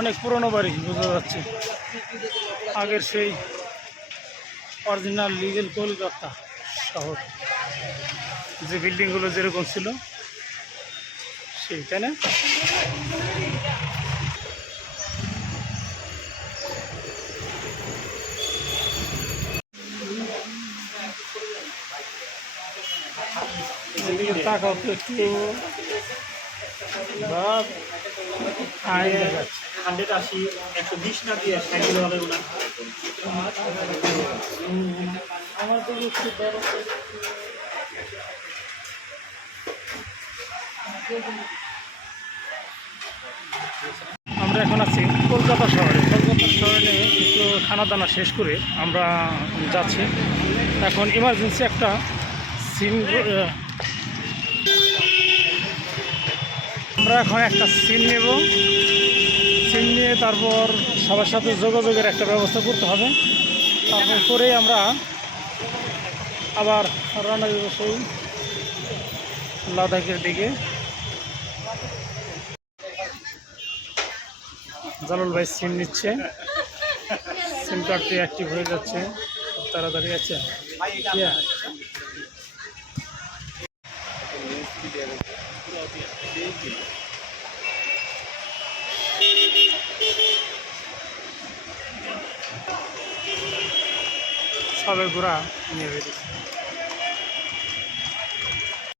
অনেক পুরনো বাড়ি বোঝা যাচ্ছে, আগের সেই অরিজিনাল লিগেল কলকাতা শহর, যে বিল্ডিংগুলো যেরকম ছিল সেই, তাই না? এদিকে তাকাও তো একটু, বাপ 180, 120 না দিয়ে 60 হলে ওনার আমার তো একটু বড়। আমরা এখন আছি কলকাতা শহরে। কলকাতা শহরে একটু খানা দানা শেষ করে আমরা যাচ্ছি। এখন ইমার্জেন্সি একটা সিম, আমরা এখন একটা সিম নেব। সিম নিয়ে তারপর সবার সাথে যোগাযোগের একটা ব্যবস্থা করতে হবে। তারপর করেই আমরা আবার রওনা দেব সেই লাদাখের দিকে। জালাল ভাই সিম নিচ্ছে, সিম কার্ডটি অ্যাক্টিভ হয়ে যাচ্ছে খুব তাড়াতাড়ি। আছে সবে ঘোরা নিয়ে বেরিয়েছে।